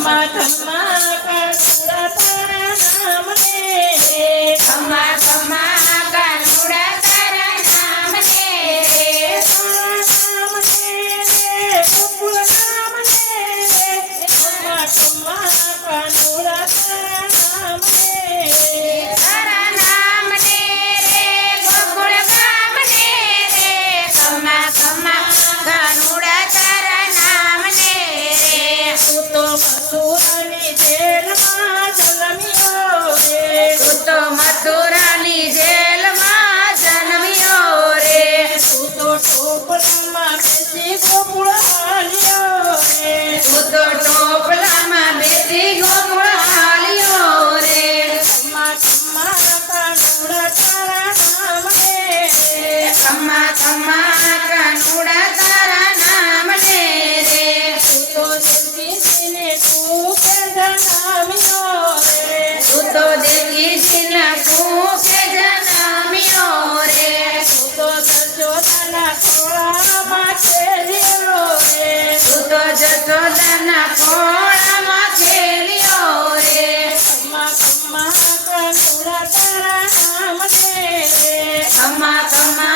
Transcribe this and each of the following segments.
खम्मा खम्मा कानूड़ा तारा नाम ने खम्मा खम्मा कानूड़ा तारा नाम ने नाम ने गोकुल नाम ने खम्मा खम्मा कानूड़ा तारा नाम ने तारा नाम ने रे गोकुल गाम ने रे खम्मा खम्मा कानूड़ा तारा नाम ने रे तू तो मथुरानी जेल में जन्मियो रे तू तो मथुरानी जेल में जन्मियो रे तू तो टोपला में बेसी गोकुल हालियो रे तू तो टोपला में बेसी गोकुल हालियो रे खम्मा खम्मा कानूड़ा तारा नाम ने खम्मा खम्मा कानूड़ा तारा नाम ने रे तू तो जल्दी सीने तू के जन्मियो रे तू तो देखी जिन के जन्मियो रे तू तो जशोदाना खोड़ा में खेलियो रे तू तो जशोदाना खोड़ा में खेलियो रे खम्मा खम्मा कानूड़ा तारा नाम ने खम्मा खम्मा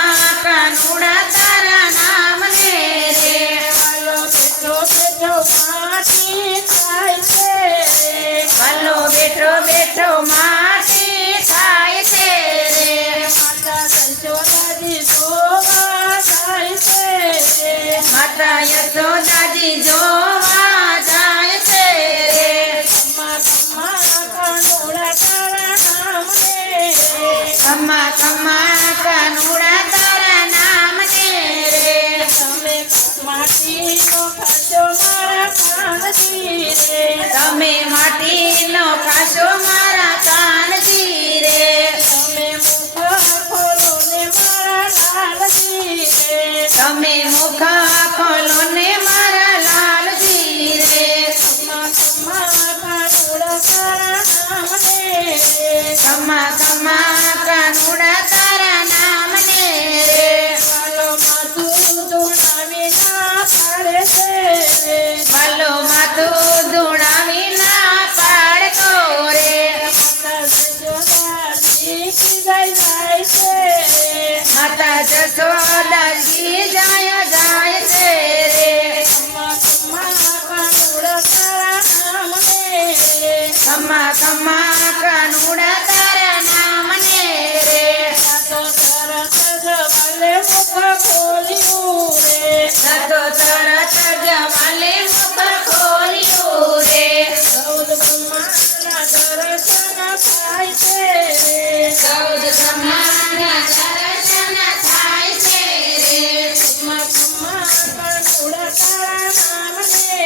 कानूड़ा तारा नाम ने रे हालो बेटो बेटो माटी खाय छे भलो बेठो बेठो माटी खाय छे रे माता यशोदाजी जोवा जाय छे माता यशोदाजी जोवा जाय छे रे खम्मा खम्मा कानूड़ा तारा नाम ने खम्मा खम्मा कानूड़ा तारा नाम ने रे તમે માટીનો ખાજો મારા કાનજી રે તમે માટીનો ખાશો મારા કાનજી રે તમે મુખ ખોલો ને મારા લાલજી રે તમે મુખ ખોલો ને મારા લાલજી રે ખમ્મા ખમ્મા કાનૂડા તારા નામ ને ખમ્મા ખમ્મા કાનૂડા તારા નામ ને રે હાલો માથું ધૂણાવી ના પાડે છે ભલો માથું ધૂણાવી ના પાડતો રે માતા જશોદાજી ખીજાઈ જાય છે માતા જશોદાજી જાય જાય છે રે ખમ્મા ખમ્મા કાનૂડા તારા નામ ને ખમ્મા ખમ્મા કાનૂડા તારા નામ ને રે સાતો તરત જ વાલે મુખ ખોલ્યું રે સતો તરત જ વાલે મુખ ખોલ્યું રે 14 બ્રહ્માંડના દર્શન થાય છે 14 બ્રહ્માંડના દર્શન થાય છે રે ખમ્મા ખમ્મા કાનૂડા તારા નામ ને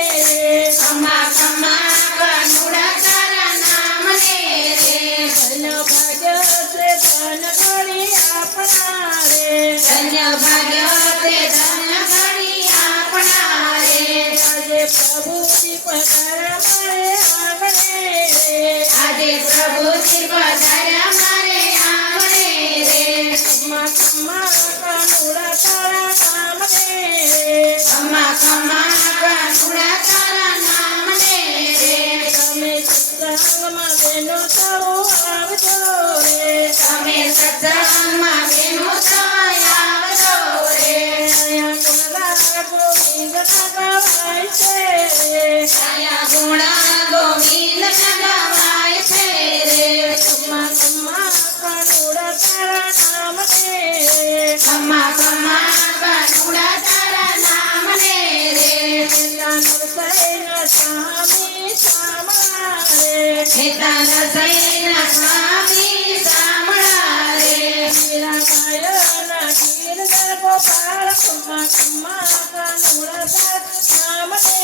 ખમ્મા ખમ્મા કાનૂડા તારા નામ ને રે ધન્ય ભાગ્ય છે ધન ઘડી આપણા રે ધન્ય ભાગ્ય તે ધન ઘડી આપણા રે આજે પ્રભુજી પધાર્યા મારે આંગણે રે આજે પ્રભુજી પધાર્યા મારે આંગણે રે ખમ્મા ખમ્મા કાનૂડા તારા નામ ને ખમ્મા ખમ્મા કાનૂડા તારા નામ ને રે તમે સત્સંગમાં બેનો સૌ આવજો રે તમે સત્સંગમાં બેનો સૌ આવજો રે અહીંયા ગુણરા ગોવિંદના ગવાય છે આયા ગુણ ગોવિંદ ગવાય છે રે ખમ્મા ખમ્મા કાનૂડા તારા નામ ને ખમ્મા ખમ્મા કાનૂડા તારા નામ ને રે નરસૈના સ્વામી શામળા રે નેતા નરસૈના સ્વામી શામળા રે મીરાબાઈના ગીરધર ગોપાળ ખમ્મા ખમ્મા કાનૂડા તારા નામ ને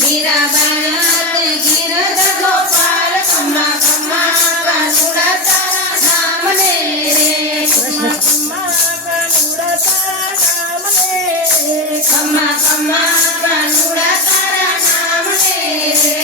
મીરાબાઈ તે ગીરધ ગોપાલ ખમ્મા ખમ્મા કાનૂડા તારા નામ ને રે ખમ્મા ખમ્મા કાનૂડા તારા નામ ને ખમ્મા ખમ્મા કાનૂડા તારા નામ ને રે